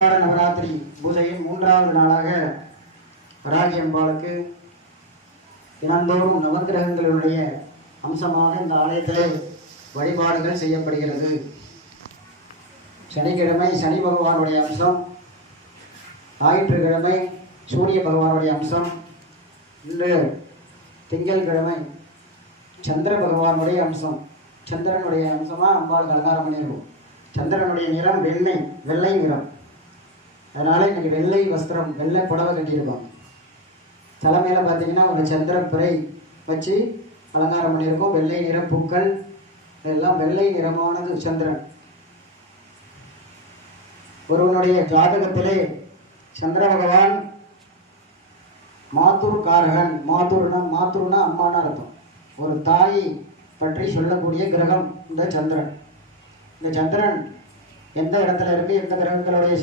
நவராத்திரி பூஜையின் 3வது நாளாக வராகி அம்பாளுக்கு தினந்தோறும் நவக்கிரகங்களுடைய அம்சமாக இந்த ஆலயத்திலே வழிபாடுகள் செய்யப்படுகிறது. சனிக்கிழமை சனி பகவானுடைய அம்சம், ஞாயிற்றுக்கிழமை சூரிய பகவானுடைய அம்சம், இன்று திங்கட்கிழமை சந்திர பகவானுடைய அம்சம். சந்திரனுடைய அம்சமாக அம்பாளுக்கு அலங்காரம் பண்ணியிருக்கும். சந்திரனுடைய நிறம் வெள்ளை நிறம். அதனால இன்னைக்கு வெள்ளை வஸ்திரம், வெள்ளை புடவை கட்டியிருக்கோம். தலைமையில பார்த்தீங்கன்னா ஒரு சந்திர பிறை வச்சு அலங்காரம் பண்ணியிருக்கோம். வெள்ளை நிற பூக்கள் எல்லாம் வெள்ளை நிறமானது சந்திரன். ஒருவனுடைய ஜாதகத்திலே சந்திர பகவான் மாத்துர் காரகன். மாத்துர்னா அம்மான அர்த்தம். ஒரு தாயை பற்றி சொல்லக்கூடிய கிரகம் இந்த சந்திரன். இந்த சந்திரன் எந்த இடத்துல இருக்கு, எந்த கிரகங்களுடைய